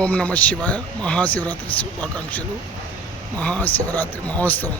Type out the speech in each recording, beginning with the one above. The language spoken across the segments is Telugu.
ఓం నమ శివాయ. మహాశివరాత్రి శుభాకాంక్షలు. మహాశివరాత్రి మహోత్సవం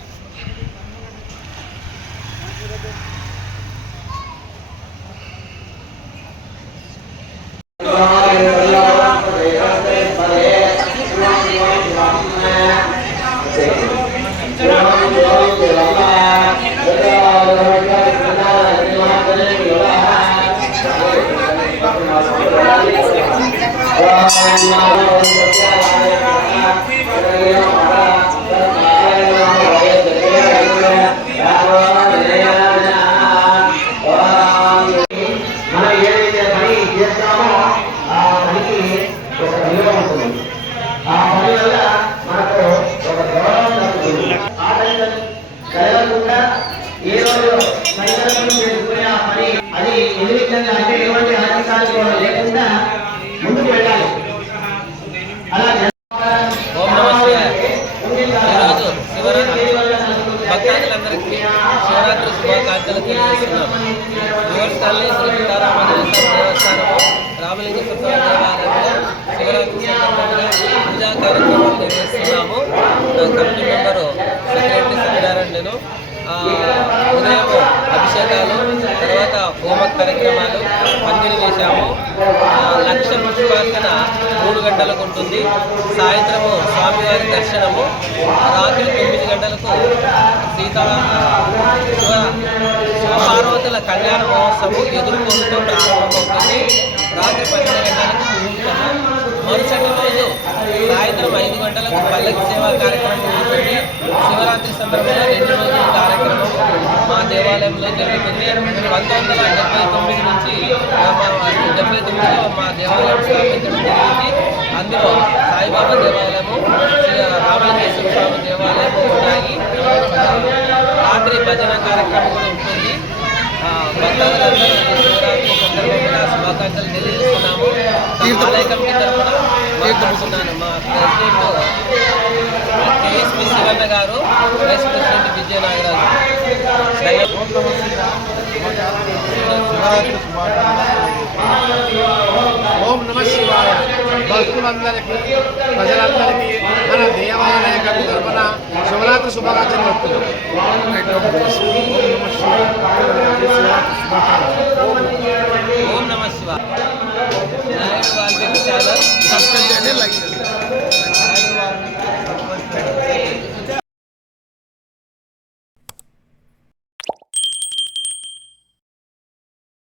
లేకుండా ముందుకు వెళ్ళాలి. ఓం నమ శివాయ. ఈరోజు శివరాత్రి భక్తాదులందరికీ శివరాత్రి శుభాకాంక్షలు తెలియజేస్తున్నాము. దేవస్థానంలో శ్రీ సీతారామదేవస్థానం దేవస్థానము రామలింగేశ్వర దేవాలయంలో శివరాత్రి సందర్భంగా పూజా కార్యక్రమాలు నిర్వహిస్తున్నాము. Committee member secretary Satyanarayana. నేను ఉదయం అభిషేకాలు, తర్వాత హోమ కార్యక్రమాలు, పందిరి వేశాము. లక్ష పుష్పార్చన 3 గంటలకు ఉంటుంది. సాయంత్రము స్వామివారి దర్శనము, రాత్రి 9 గంటలకు శివపార్వతుల కళ్యాణ మహోత్సవం ఎదుర్కొంటూ ప్రారంభమవుతుంది. రాత్రి 12 గంటలకు ముహూర్తము. మరుసటి రోజు సాయంత్రం 5 గంటలకు పల్లకి సేవా కార్యక్రమం ఉంటుంది. శివరాత్రి సందర్భంగా 2 రోజుల కార్యక్రమం మా దేవాలయంలో జరుగుతుంది. 1979 నుంచి 79లో మా దేవాలయం స్థాపించడం జరిగింది. అందులో సాయిబాబా దేవాలయము, రామలింగేశ్వర స్వామి దేవాలయము ఉన్నాయి. రాత్రి భజన కార్యక్రమం కూడా ఉంటుంది. భక్తులందరూ శివరాత్రి సందర్భంగా శుభాకాంక్షలు తెలియజేస్తున్నాము. ఆలయ కమిటీ తరఫున మాట్లాడుతున్నాను. మా ప్రెసిడెంట్ కేఎస్పి శివన్న గారు, వైస్ ప్రెసిడెంట్ విజయ నాగరాజు. ఓం నమ శివాయ. భక్తులందరికీ, ప్రజలందరికీ మన దేవాలయ కమిటీ తరఫున శివరాత్రి శుభాకాంక్షలు చెప్తున్నాం. ఓం నమ శివాయ. నాయుడు వాల్మీకి ఛానల్ సబ్స్క్రైబ్ చేయండి, లైక్ చేయండి.